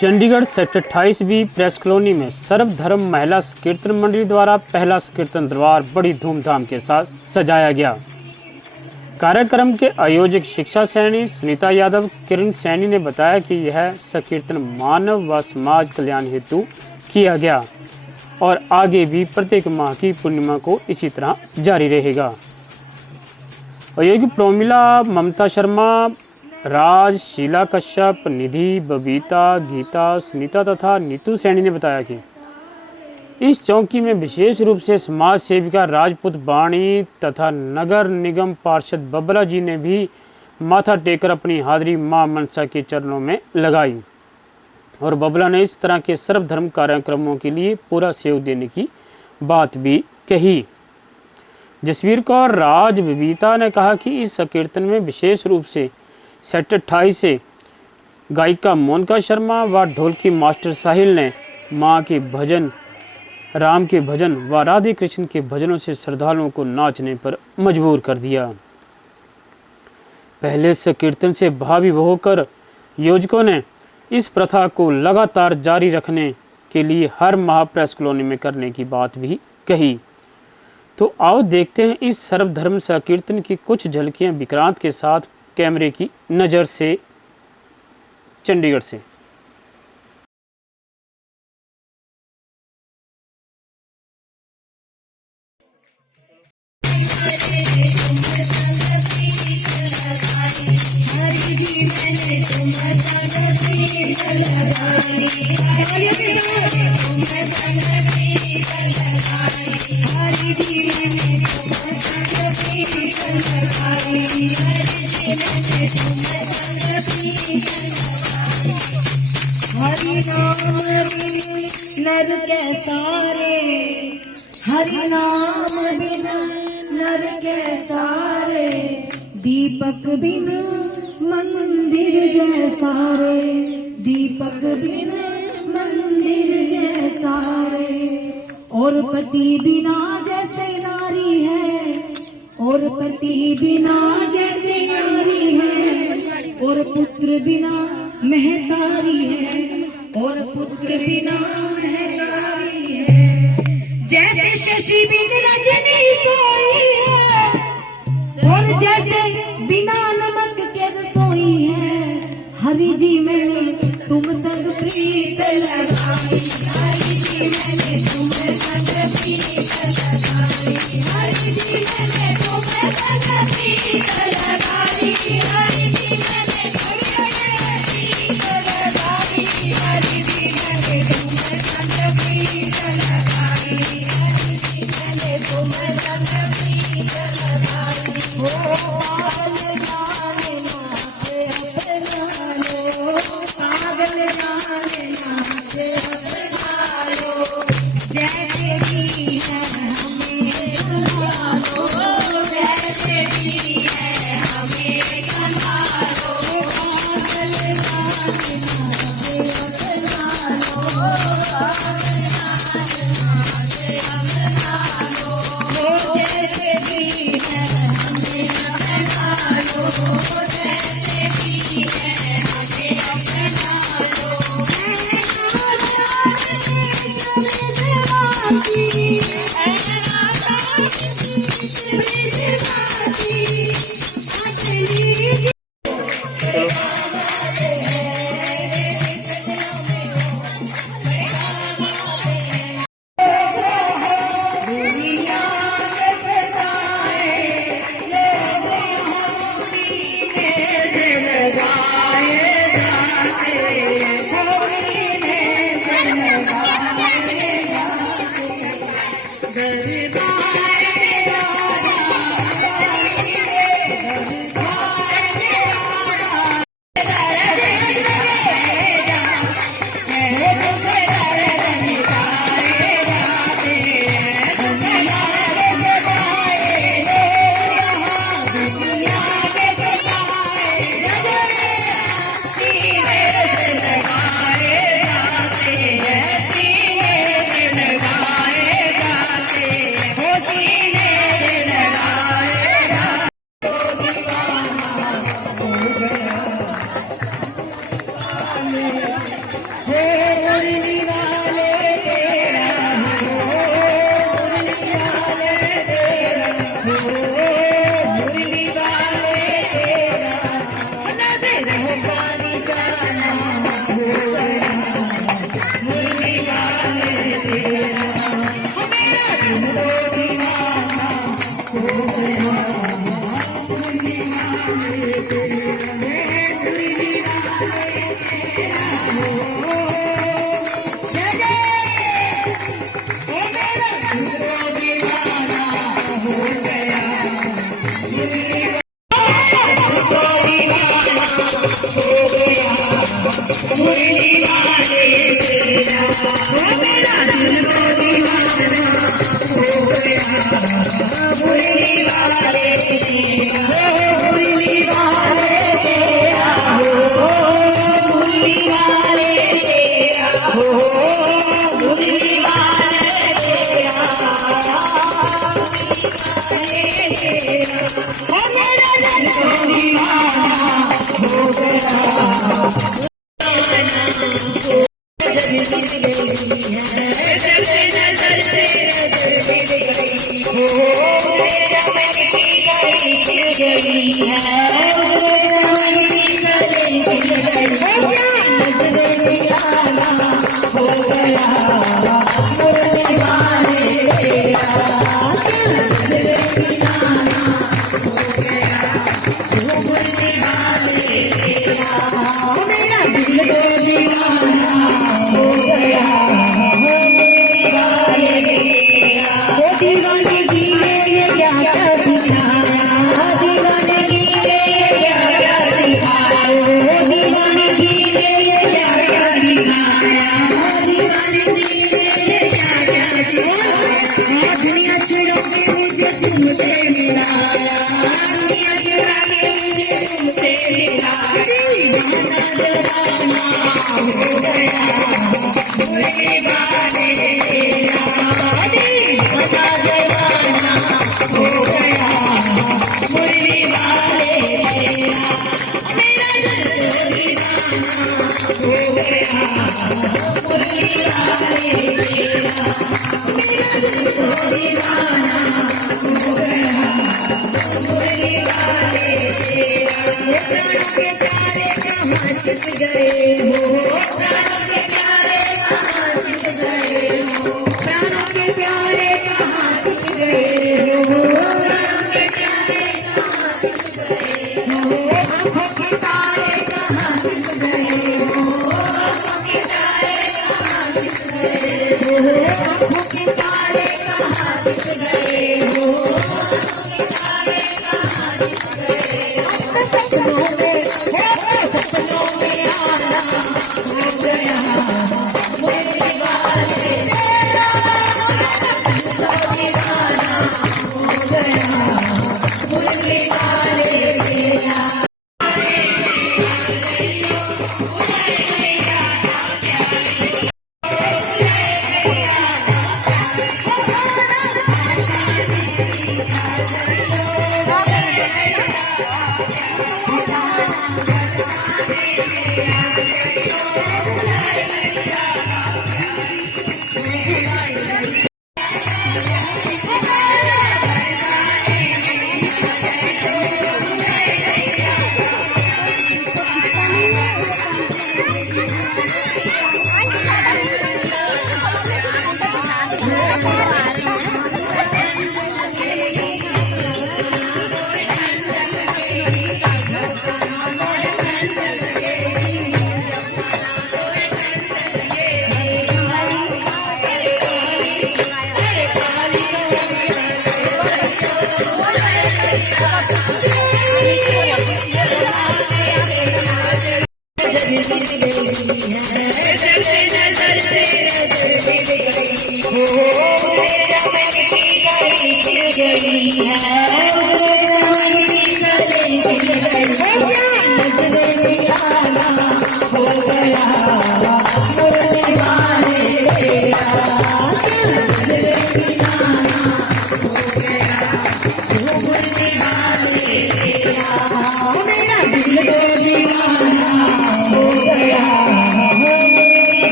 Chandigarh sector 28B press colony में सर्वधर्म महिला कीर्तन मंडली द्वारा पहला कीर्तन दरबार बड़ी धूमधाम के साथ सजाया गया। कार्यक्रम के आयोजक शिक्षा सैनी सुनीता यादव किरण सैनी ने बताया कि यह संकीर्तन मानव व समाज कल्याण हेतु किया गया और आगे भी प्रत्येक माह की पूर्णिमा को इसी तरह जारी रहेगा। आयोजक प्रोमिला, ममता शर्मा, राज, शीला कश्यप, निधि, बबीता, गीता, सुनीता तथा नीतू सैनी ने बताया कि इस चौकी में विशेष रूप से समाज सेविका राजपूत बाणी तथा नगर निगम पार्षद बबला जी ने भी माथा टेकर अपनी हाजिरी मां मनसा के चरणों में लगाई और बबला ने इस तरह के सर्वधर्म कार्यक्रमों के लिए पूरा सहयोग देने की बात भी कही। जसवीर कौर, राज, बबीता ने कहा कि इस संकीर्तन में विशेष रूप से सेक्टर 28 से गायिका मोनिका शर्मा व ढोलकी मास्टर साहिल ने माँ के भजन, राम के भजन व राधे कृष्ण के भजनों से श्रद्धालुओं को नाचने पर मजबूर कर दिया। पहले संकीर्तन से भावी होकर योजकों ने इस प्रथा को लगातार जारी रखने के लिए हर माह प्रेस कॉलोनी में करने की बात भी कही। तो आओ देखते हैं इस सर्वधर्म संकीर्तन की कुछ झलकियां विक्रांत के साथ कैमरे की नज़र से चंडीगढ़ से। हरि नाम नर के सारे, हरि नाम बिन नर के सारे, दीपक बिन मंदिर जैसारे, दीपक बिन मंदिर जैसारे। और पति बिना जैसे नारी है, और पति बिना जैसे नारी है, और पुत्र बिना महतारी है, और पुत्र बिना महतारी है। जैसे शशि बिन रजनी सोई है, और जैसे बिना नमक के रसोई है। हरि जी मैंने तुम संग प्रीत लगाई, हरि जी मैंने तुम संग प्रीत लगाई, हरि जी मैंने तुम संग प्रीत लगाई, हरि जी मैंने तुम संग प्रीत लगाई, हरि जी मैंने तुम संग प्रीत लगाई, हरि जी मैंने तुम संग प्रीत लगाई। हो पागल जाने नाचे अपना लो, पागल जाने नाचे अपना लो, जैसे भी है हमें बना लो, जैसे भी है हमें बना लो, पागल जाने नाचे अपना लो, पागल जाने नाचे अपना लो, जैसे भी है हमें अपना लो, जैसे भी है हमें अपना लो।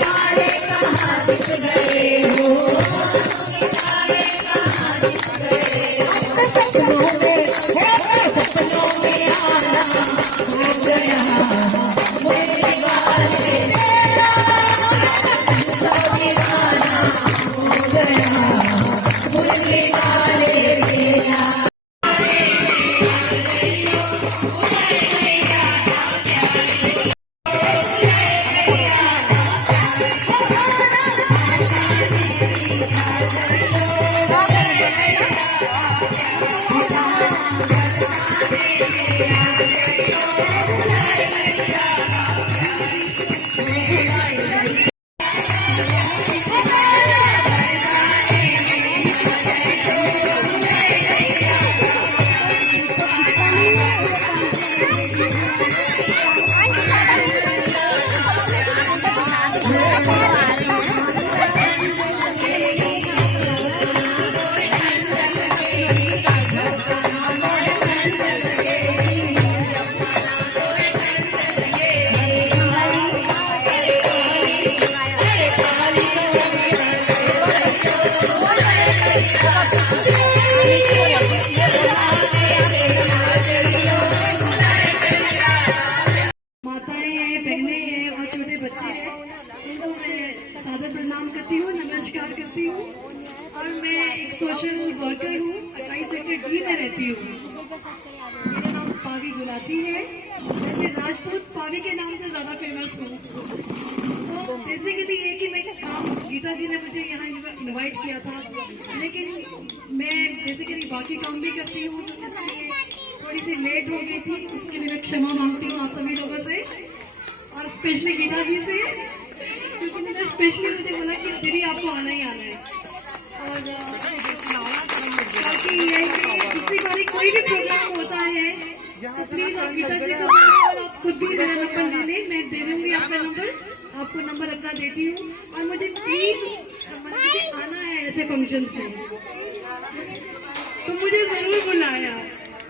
तारे करती हूँ, नमस्कार करती हूँ। और मैं एक सोशल वर्कर हूँ, 28 सेक्टर डी में रहती हूँ। मेरा नाम पावी गुलाटी है। वैसे राजपूत पावी के नाम से ज्यादा फेमस हूँ। तो बेसिकली ये कि मैं काम, गीता जी ने मुझे यहाँ इनवाइट किया था, लेकिन मैं बेसिकली बाकी काम भी करती हूँ, तो इसलिए थोड़ी सी लेट हो गई थी। इसके लिए मैं क्षमा मांगती हूँ आप सभी लोगों से, और स्पेशली गीता जी से, क्योंकि मैंने स्पेशली मुझे बोला कि दीदी आपको आना ही आना है। और बाकी ये है कि दूसरी बारी कोई भी प्रोग्राम होता है तो प्लीज आप गीता जी को बोलें, और आप खुद भी मेरा नंबर ले लें, मैं दे दूंगी आपका नंबर, आपको नंबर अपना देती हूँ। और मुझे प्लीज मुझे आना है ऐसे फंक्शन में, तो मुझे जरूर बुलाया,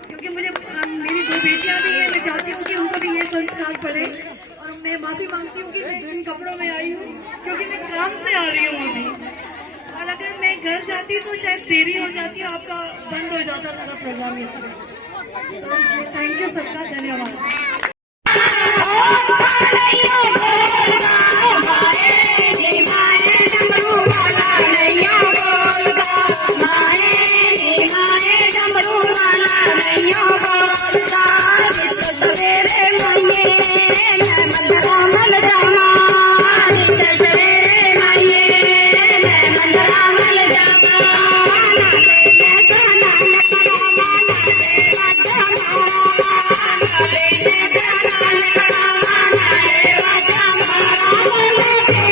क्योंकि मुझे मेरी 2 बेटियां भी हैं, मैं चाहती हूँ कि उनको भी ये संस्कार पड़े। और मैं माफी मांगती हूँ कि मैं इन कपड़ों में आई हूँ, क्योंकि मैं काम से आ रही हूँ अभी, और अगर मैं घर जाती तो शायद देरी हो जाती, आपका बंद हो जाता सारा प्रोग्राम। थैंक यू सबका, धन्यवाद। Thank you.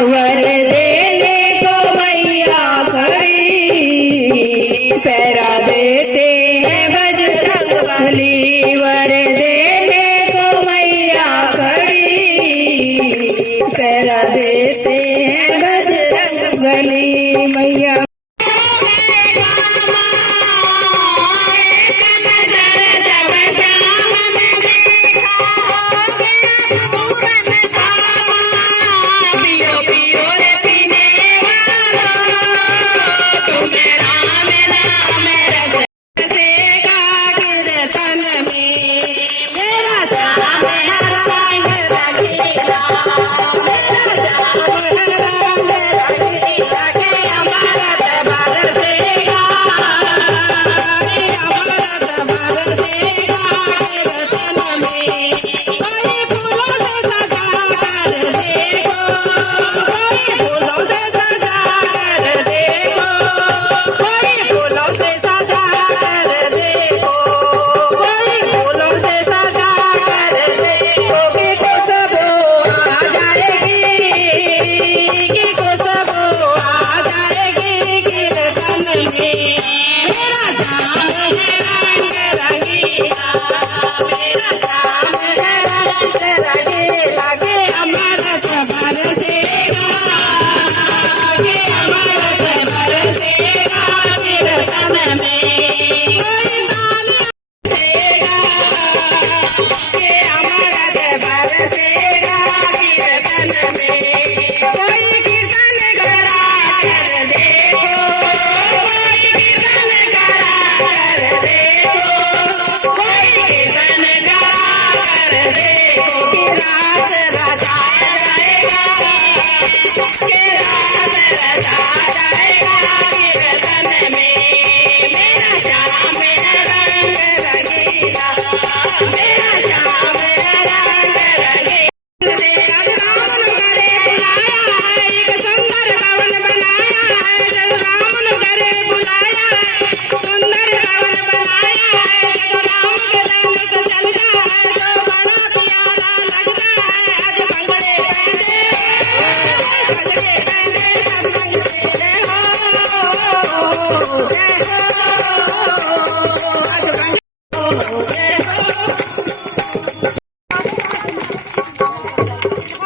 वर देने को मैया खड़ी, पैरा देते हैं बजरंग बली। वर देने को मैया खड़ी, पैरा देते हैं बजरंग बली। मैया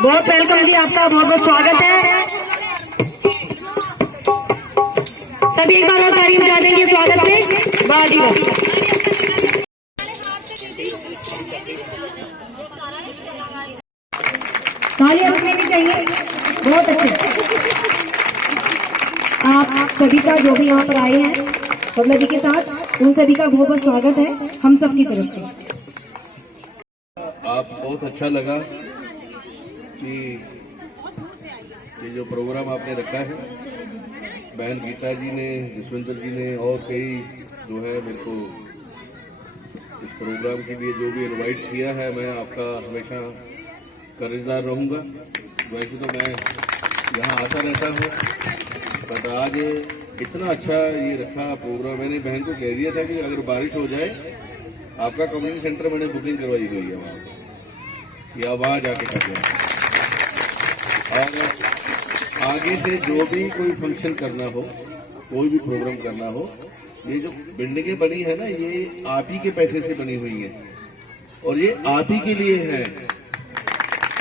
बहुत वेलकम जी, आपका बहुत बहुत स्वागत है। सभी एक बार और तारीफ जा देंगे स्वागत में। वाह जी वाह। तालियां बजनी भी चाहिए। बहुत अच्छे। आप सभी का जो भी यहाँ पर आए हैं बबला जी के साथ, उन सभी का बहुत बहुत स्वागत है हम सब की तरफ से। आप बहुत अच्छा लगा कि ये जो प्रोग्राम आपने रखा है, बहन गीता जी ने, जसविंदर जी ने और कई जो है मेरे को इस प्रोग्राम के लिए जो भी इनवाइट किया है, मैं आपका हमेशा कर्जदार रहूँगा। वैसे तो मैं यहाँ आता रहता हूँ, बट आज इतना अच्छा ये रखा प्रोग्राम। मैंने बहन को कह दिया था कि अगर बारिश हो जाए, आपका कम्युनिटी सेंटर मैंने बुकिंग करवाई हुई है वहाँ कि अब वहाँ जाके कर दें। और आगे से जो भी कोई फंक्शन करना हो, कोई भी प्रोग्राम करना हो, ये जो बिल्डिंगें बनी है ना, ये आप ही के पैसे से बनी हुई है और ये आप ही के लिए है।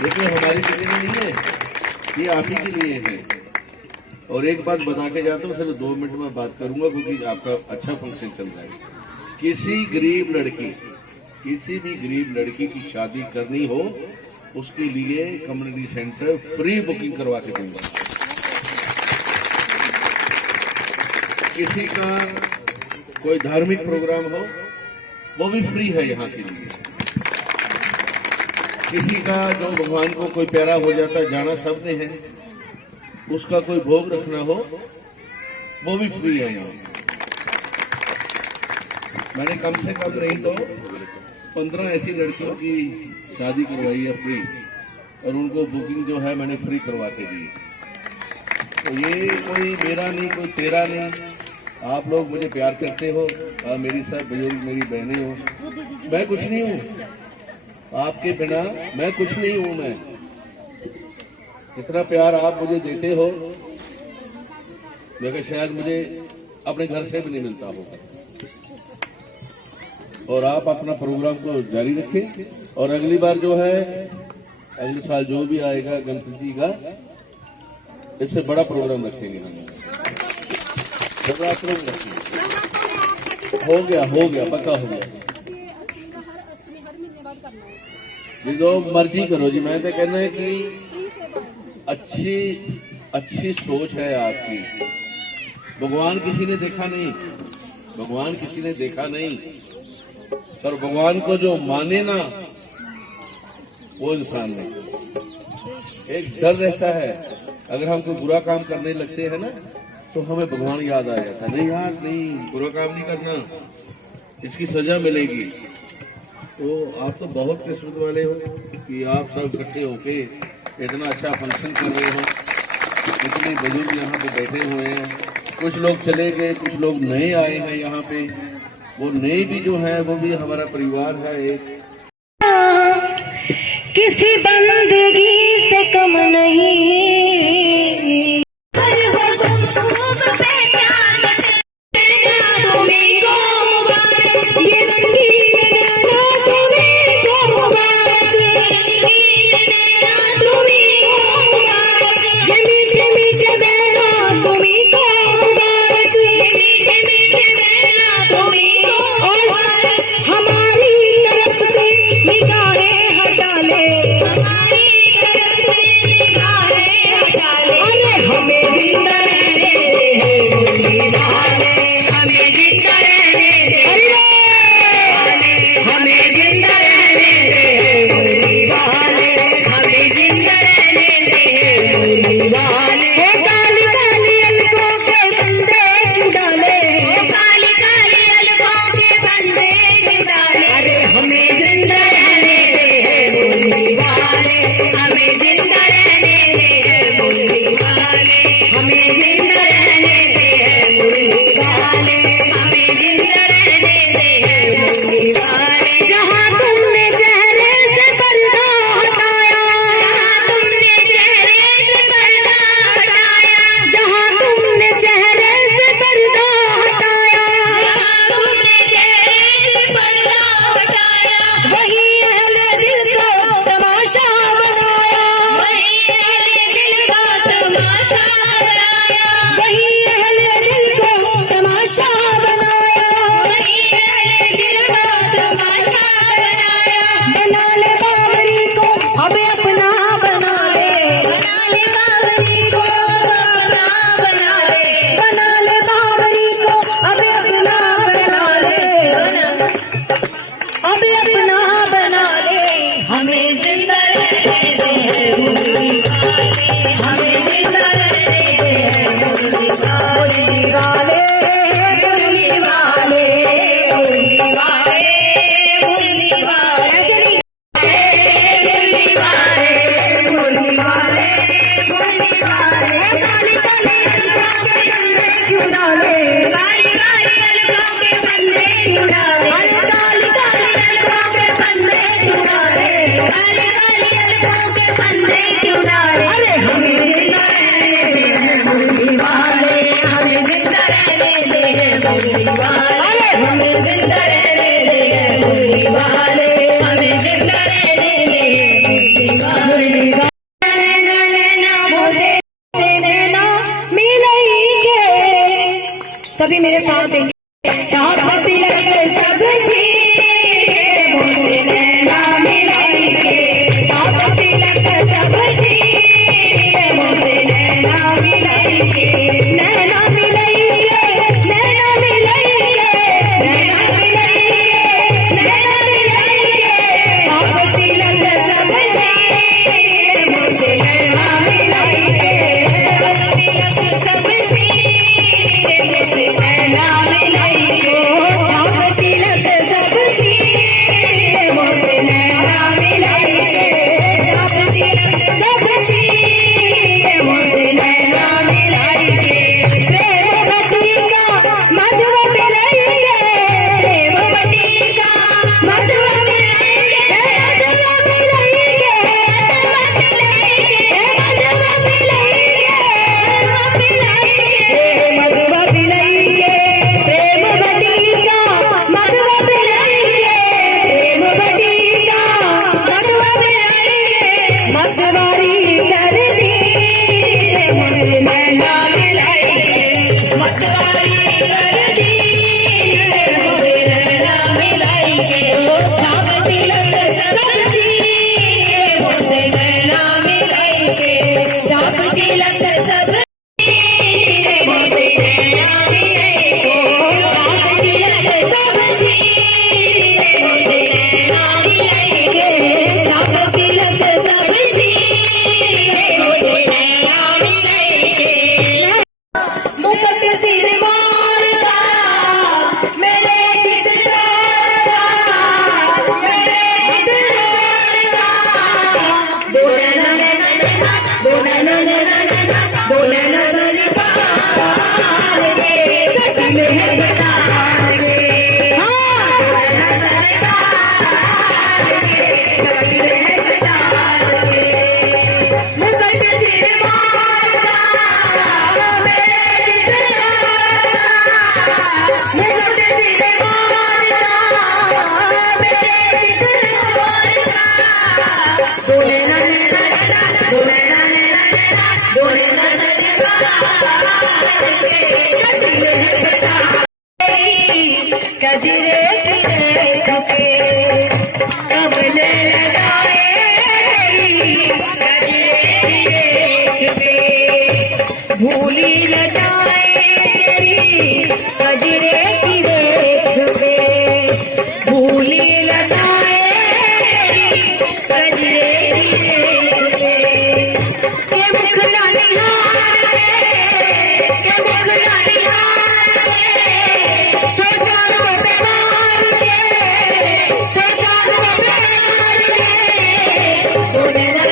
लेकिन हमारी बिल्डिंग नहीं है, ये आप ही के लिए है। और एक बात बता के जाता हूँ, सिर्फ 2 मिनट में बात करूंगा क्योंकि आपका अच्छा फंक्शन चल रहा है। किसी गरीब लड़की, किसी भी गरीब लड़की की शादी करनी हो, उसके लिए कम्युनिटी सेंटर फ्री बुकिंग करवा के दूंगा। किसी का कोई धार्मिक प्रोग्राम हो, वो भी फ्री है यहाँ के लिए। किसी का जो भगवान को कोई प्यारा हो जाता है, जाना सबने है, उसका कोई भोग रखना हो, वो भी फ्री है यहाँ। मैंने कम से कम नहीं तो 15 ऐसी लड़कियों की शादी करवाई है फ्री, और उनको बुकिंग जो है मैंने फ्री करवा के दी। तो ये कोई मेरा नहीं, कोई तेरा नहीं, आप लोग मुझे प्यार करते हो, मेरी सब बुजुर्ग मेरी बहनें हो। मैं कुछ नहीं हूँ, आपके बिना मैं कुछ नहीं हूँ। मैं इतना प्यार आप मुझे देते हो, लेकिन शायद मुझे अपने घर से भी नहीं मिलता होगा। और आप अपना प्रोग्राम को जारी रखें, और अगली बार जो है, अगले साल जो भी आएगा गणपति जी का, इससे बड़ा प्रोग्राम रखेंगे हम। नवरात्रों में रखेंगे। हो गया पक्का हो गया। जी जो मर्जी करो जी, मैं तो कहना है कि अच्छी सोच है आपकी। भगवान किसी ने देखा नहीं, भगवान किसी ने देखा नहीं, पर भगवान को जो माने ना, वो इंसान नहीं। एक डर रहता है, अगर हम कोई बुरा काम करने लगते हैं ना, तो हमें भगवान याद आ जाता है। नहीं यार, नहीं, बुरा काम नहीं करना, इसकी सजा मिलेगी। तो आप तो बहुत किस्मत वाले हो कि आप सब इकट्ठे होके इतना अच्छा फंक्शन कर रहे हो। इतने बुजुर्ग यहाँ पे बैठे हुए हैं, कुछ लोग चले गए, कुछ लोग नए आए हैं यहाँ पे। वो नए भी जो है, वो भी हमारा परिवार है एक। किसी बंदगी से कम नहीं। हमारी तरफ से निगाहें साथ देंगे। साथ तिलक सब्जी मोरे नैना मिलाएंगे, साथ तिलक सब्जी मोरे नैना मिलाएंगे, नैना मिलाएंगे, नैना मिलाएंगे, नैना मिलाएंगे, नैना मिलाएंगे, साथ तिलक सब्जी मोरे नैना मिलाएंगे, तिलक सब्जी मोरे नैना मिलाएंगे, साथ तिलक सब्जी मोरे नैना मिलाएंगे, साथ तिलक सब्जी मोरे नैना मिलाएंगे, प्रेमवती का मधुर पिलाएंगे, प्रेमवती का मधुर पिलाएंगे, मधुर पिलाएंगे, मधुर पिलाएंगे, मधुर पिलाएंगे, प्रेमवती का मधुर पिलाएंगे, प्रेमवती का मधुर पिलाएंगे, मतवारी कर दी मोरे नैना मिलाएंगे, मतवारी कर दी मोरे नैना मिलाएंगे, छाप तिलक सब्जी मोरे नैना मिलाएंगे, छाप तिलक सब्जी मोरे नैना मिलाएंगे, छाप तिलक सब्जी मोरे नैना मिलाएंगे, छाप तिलक सब्जी मोरे नैना मिलाएंगे, मुकुट सिर मारता मेरे चित चोरता, मेरे चित चोरता, दो नैना दो नैना दो नैना तेरी पार के कटिल है बेकार के, हाँ दो नैना तेरी पार के कटिल है बेकार के, मुकुट सिर मारता मेरे चित चोरता, मुकुट सिर मारता मेरे चित चोरता, दो नैना दो नैना दो नैना तेरी पार के कटिल है बेकार, कजरे देख के कब ले लगाए, कजरे देख के भूली न जाए, कजरे की देख के भूली न जाए, कजरे की देख के ये मुख ना निहारे, ये मुख ना निहारे, सोचा रो बीमार के, सोचा रो बीमार के, दो नैना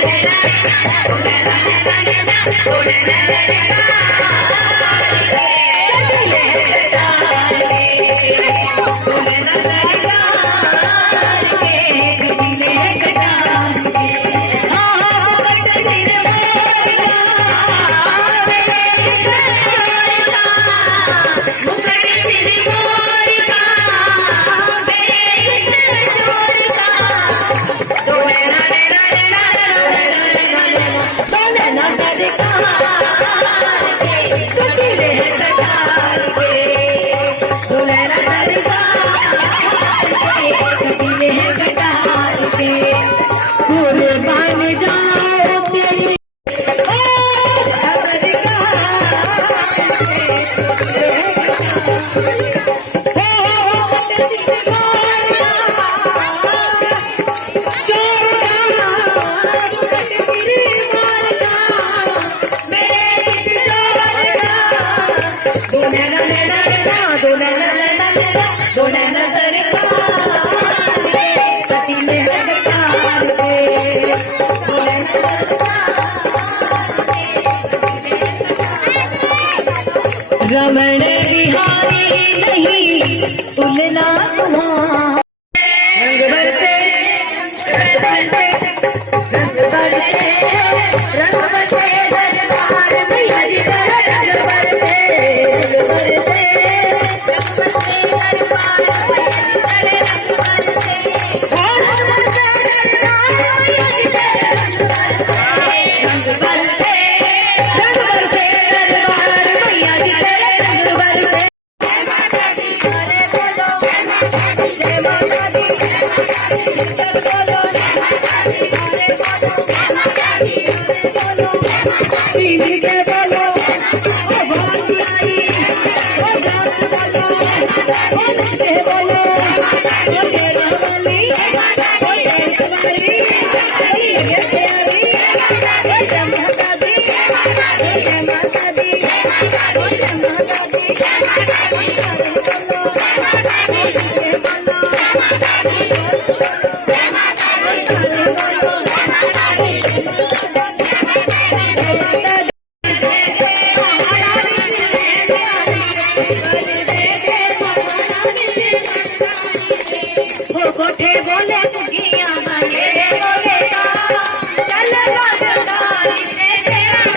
दो नैना दो नैना रमण बिहारी नहीं तुलना तुम्हारा, रंग बरसे रंग बरसे रंग बरसे दरबार मैया जी का, रंग बरसे रंग बरसे दरबार रंग बरसे रंग बरसे कोठे बोले मुखिया गले बोले चल बाजारी से तेरा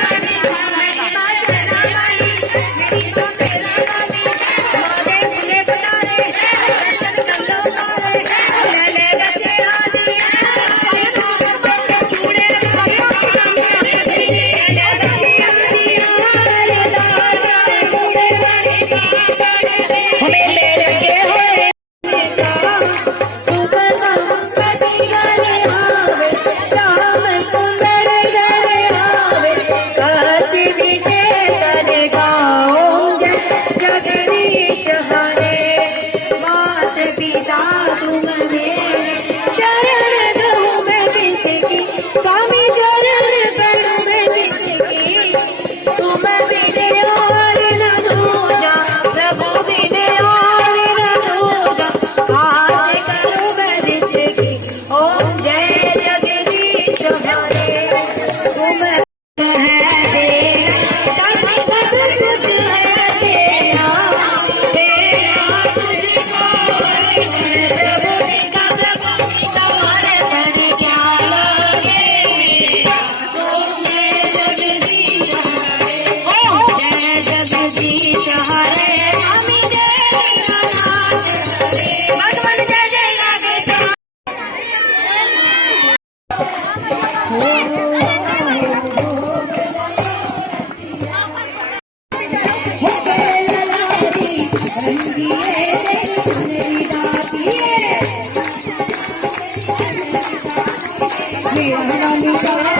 मेरा